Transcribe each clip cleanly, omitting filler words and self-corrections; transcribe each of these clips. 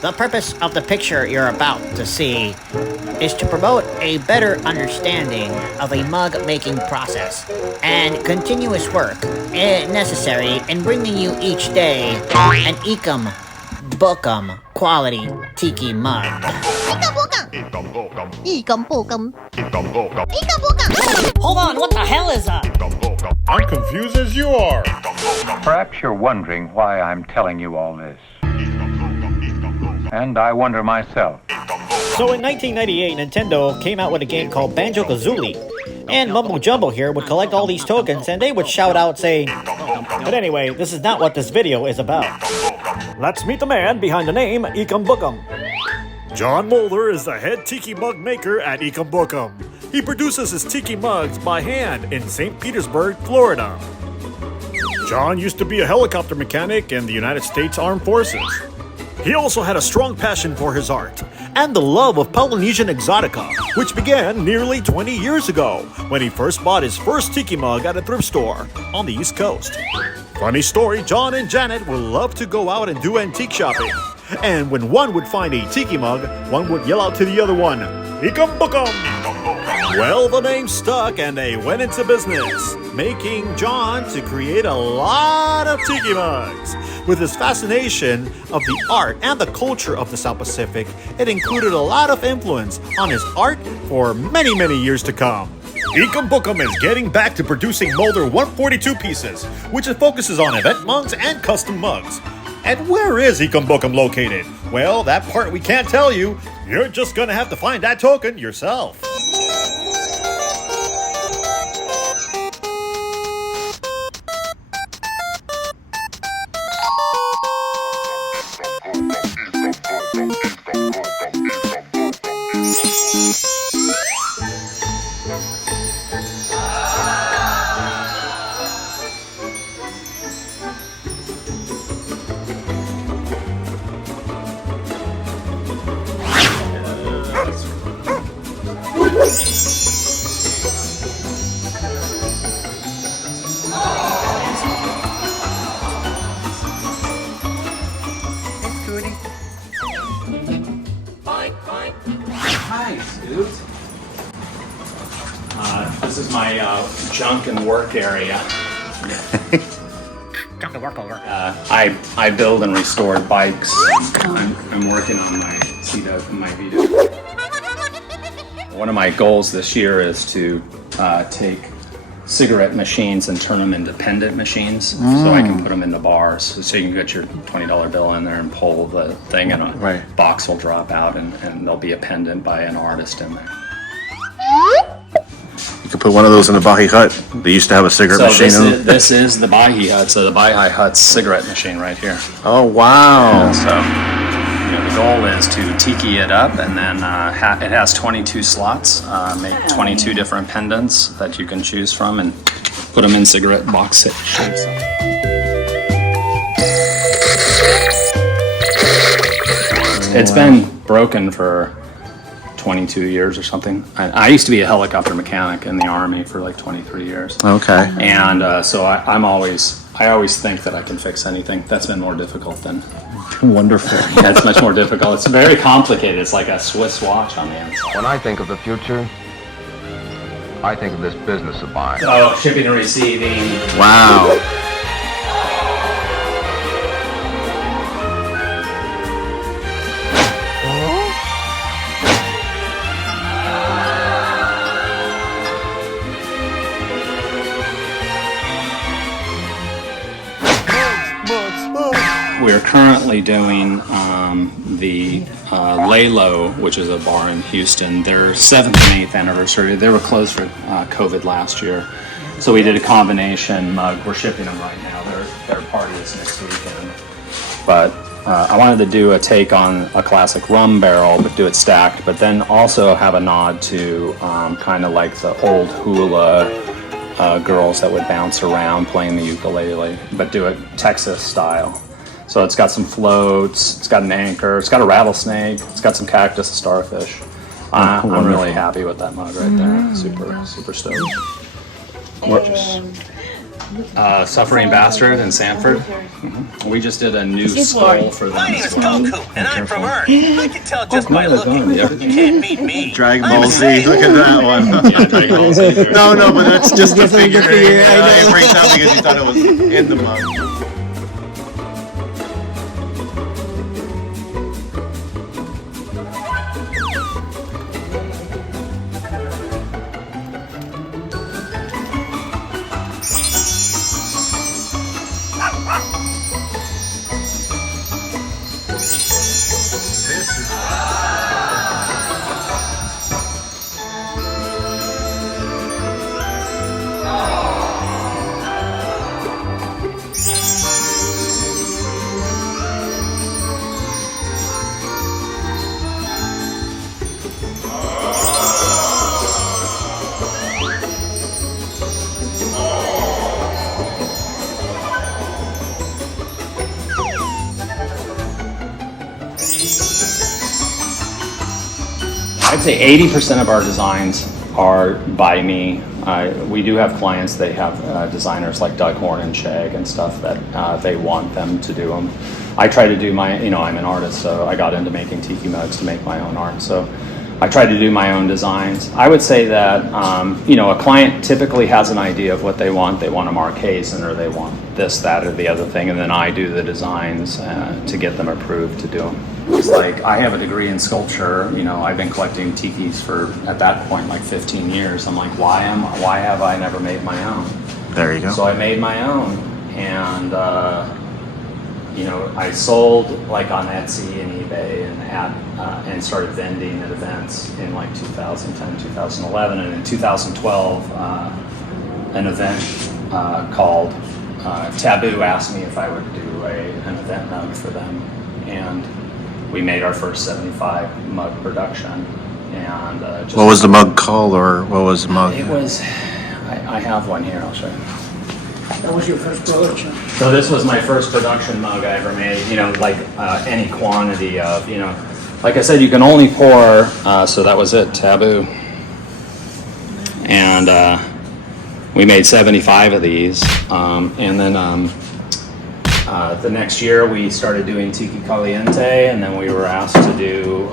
The purpose of the picture you're about to see is to promote a better understanding of a mug-making process and continuous work necessary in bringing you each day an Eekum Bookum quality Tiki mug. Eekum Bookum. Eekum Bookum. Eekum Bookum. Eekum Bookum. Hold on, what the hell is up? I'm confused as you are. Perhaps you're wondering why I'm telling you all this. And I wonder myself. So in 1998, Nintendo came out with a game called Banjo-Kazooie. And Mumbo Jumbo here would collect all these tokens and they would shout out saying, but anyway, this is not what this video is about. Let's meet the man behind the name Eekum Bookum. John Mulder is the head tiki mug maker at Eekum Bookum. He produces his tiki mugs by hand in St. Petersburg, Florida. John used to be a helicopter mechanic in the United States Armed Forces. He also had a strong passion for his art and the love of Polynesian exotica, which began nearly 20 years ago when he first bought his first tiki mug at a thrift store on the East Coast. Funny story, John and Janet would love to go out and do antique shopping. And when one would find a tiki mug, one would yell out to the other one, Eekum Bookum! Well, the name stuck and they went into business, making John to create a lot of tiki mugs. With his fascination of the art and the culture of the South Pacific, it included a lot of influence on his art for many, many years to come. Eekum Bookum is getting back to producing Mulder 142 pieces, which it focuses on event mugs and custom mugs. And where is Eekum Bookum located? Well, that part we can't tell you. You're just gonna have to find that token yourself. Hi, dude. This is my junk and work area. Come to work over. I build and restore bikes. I'm working on my my video. One of my goals this year is to take cigarette machines and turn them into pendant machines, so I can put them into bars. So you can get your $20 bill in there and pull the thing, and a box will drop out, and there'll be a pendant by an artist in there. You could put one of those in a Bahi Hut. They used to have a cigarette machine. This is the Bahi Hut, so the Bahi Hut's cigarette machine right here. Oh, wow. Yeah, so the goal is to tiki it up, and then it has 22 slots. Make 22 different pendants that you can choose from, and put them in cigarette box shapes. It's been broken for 22 years or something. I used to be a helicopter mechanic in the Army for like 23 years. Okay. And so I always think that I can fix anything. That's been more difficult than... Wonderful. Yeah, it's much more difficult. It's very complicated. It's like a Swiss watch on the inside. When I think of the future, I think of this business of mine. Oh, shipping and receiving. Wow. We're currently doing the Lalo, which is a bar in Houston, their 7th and 8th anniversary. They were closed for COVID last year. So we did a combination mug. We're shipping them right now. Their party is next weekend. But I wanted to do a take on a classic rum barrel, but do it stacked, but then also have a nod to kind of like the old hula girls that would bounce around playing the ukulele, but do it Texas style. So it's got some floats, it's got an anchor, it's got a rattlesnake, it's got some cactus, a starfish. I'm really happy with that mug right there. Super stoked. Gorgeous. Suffering Bastard in Sanford. We just did a new skull for them. My name is as well. Goku, and I'm from Earth. I can tell just by looking. You can't beat me. Dragon Ball Z. Look at that one. Yeah, Dragon Ball Z. No, but that's just the figure. figure, I know. It breaks out because you thought it was in the mug. I'd say 80% of our designs are by me. We do have clients, they have designers like Doug Horn and Shag and stuff that they want them to do them. I try to do my, I'm an artist, so I got into making tiki mugs to make my own art. So I try to do my own designs. I would say that, a client typically has an idea of what they want. They want a Marquesan or they want this, that, or the other thing, and then I do the designs to get them approved to do them. It's like, I have a degree in sculpture, I've been collecting tikis for, at that point, like 15 years. I'm like, why have I never made my own? There you go. So I made my own, and I sold like on Etsy and eBay and started vending at events in like 2010, 2011, and in 2012, an event called Taboo asked me if I would do an event mug for them, and we made our first 75 mug production. And What was the mug called, or what was the mug? It was, I have one here, I'll show you. That was your first production. So this was my first production mug I ever made, like any quantity of, like I said, you can only pour, so that was it, Taboo. And we made 75 of these. And then the next year we started doing Tiki Caliente, and then we were asked to do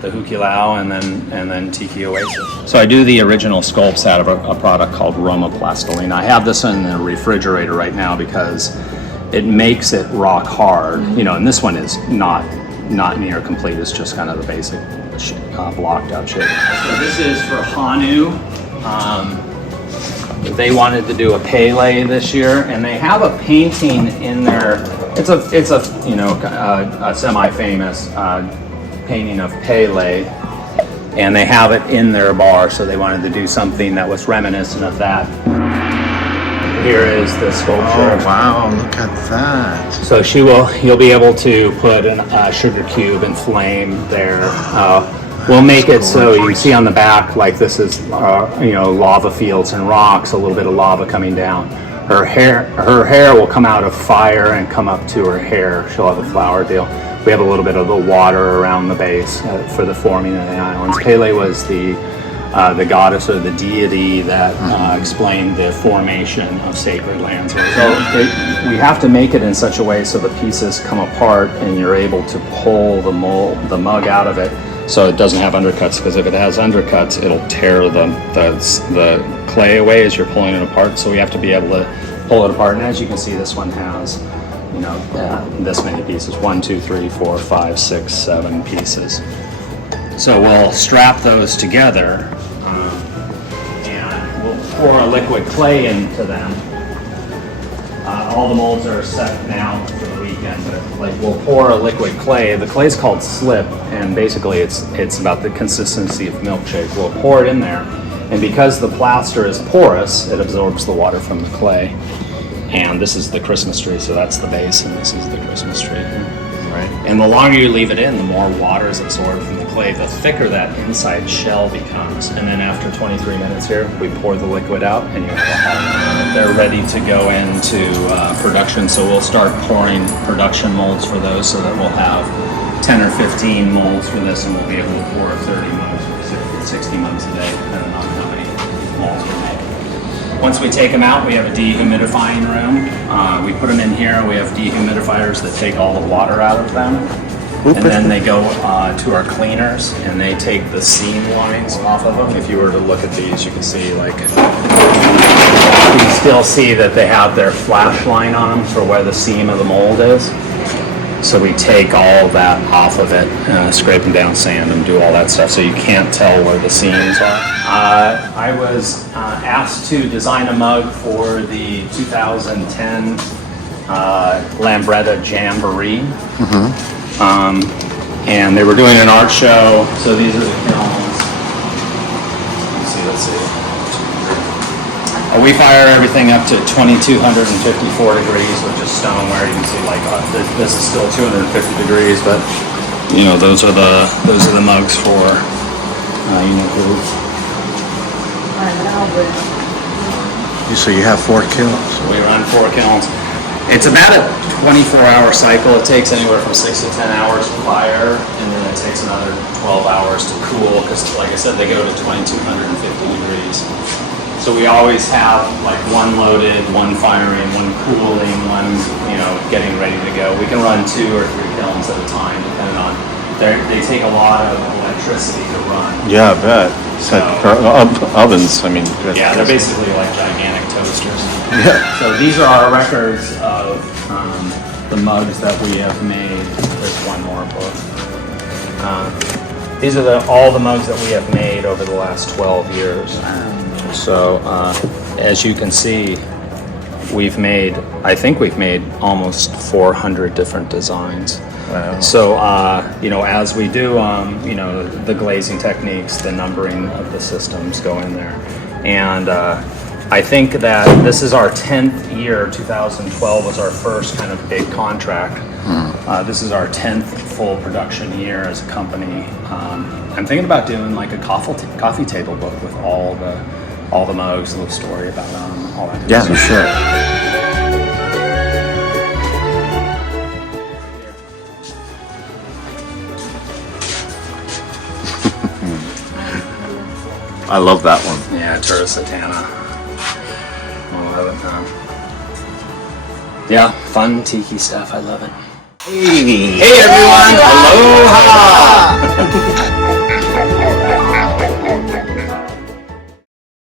the Hukilau and then Tiki Oasis. So I do the original sculpts out of a product called Roma Plastilina. I have this in the refrigerator right now because it makes it rock hard, and this one is not near complete. It's just kind of the basic blocked out shape. So this is for Hanu. They wanted to do a Pele this year, and they have a painting in there. It's a semi-famous painting of Pele, and they have it in their bar, so they wanted to do something that was reminiscent of that. Here is the sculpture. Oh wow, look at that. So you'll be able to put a sugar cube and flame there. We'll make it so you can see on the back, like this is, lava fields and rocks, a little bit of lava coming down. Her hair will come out of fire and come up to her hair. She'll have a flower deal. We have a little bit of the water around the base for the forming of the islands. Pele was the goddess or the deity that explained the formation of sacred lands. So we have to make it in such a way so the pieces come apart and you're able to pull the mug out of it so it doesn't have undercuts, because if it has undercuts, it'll tear the clay away as you're pulling it apart. So we have to be able to pull it apart. And as you can see, this one has this many pieces, 1, 2, 3, 4, 5, 6, 7 pieces. So we'll strap those together and we'll pour a liquid clay into them. All the molds are set now for the weekend, but we'll pour a liquid clay. The clay is called slip, and basically it's about the consistency of milkshake. We'll pour it in there, and because the plaster is porous, it absorbs the water from the clay. And this is the Christmas tree, so that's the base, and this is the Christmas tree. Right. And the longer you leave it in, the more water is absorbed from the clay, the thicker that inside shell becomes. And then after 23 minutes here, we pour the liquid out, and you have they're ready to go into production. So we'll start pouring production molds for those, so that we'll have 10 or 15 molds for this, and we'll be able to pour 30 mugs or 60 mugs a day, depending on how many molds we make. Once we take them out, we have a dehumidifying room. We put them in here. We have dehumidifiers that take all the water out of them. And then they go to our cleaners, and they take the seam lines off of them. If you were to look at these, you can see, like, you can still see that they have their flash line on them for where the seam of the mold is. So we take all that off of it, scrape them down, sand them, do all that stuff, so you can't tell where the seams are. I was asked to design a mug for the 2010 Lambretta Jamboree. And they were doing an art show, so these are the kilns. Let's see. We fire everything up to 2254 degrees, which is stoneware. You can see, like, this is still 250 degrees, but you know, those are the mugs for group. So you have 4 kilns. We run 4 kilns. It's about a 24-hour cycle. It takes anywhere from 6 to 10 hours to fire, and then it takes another 12 hours to cool, because, like I said, they go to 2250 degrees. So we always have, like, one loaded, one firing, one cooling, one, getting ready to go. We can run 2 or 3 kilns at a time, depending on. They take a lot of electricity to run. Yeah, I bet. It's like ovens. I mean. Yeah, they're basically like gigantic toasters. Yeah. So these are our records of the mugs that we have made. There's one more book. These are all the mugs that we have made over the last 12 years. So as you can see, I think we've made almost 400 different designs. Wow. So, as we do, the glazing techniques, the numbering of the systems go in there. And I think that this is our 10th year. 2012 was our first kind of big contract. This is our 10th full production year as a company. I'm thinking about doing like a coffee table book with all the mugs, a little story about them, all that. Yeah, for sure. I love that one. Yeah, Tura Satana. Yeah, fun tiki stuff. I love it. Hey everyone! Aloha!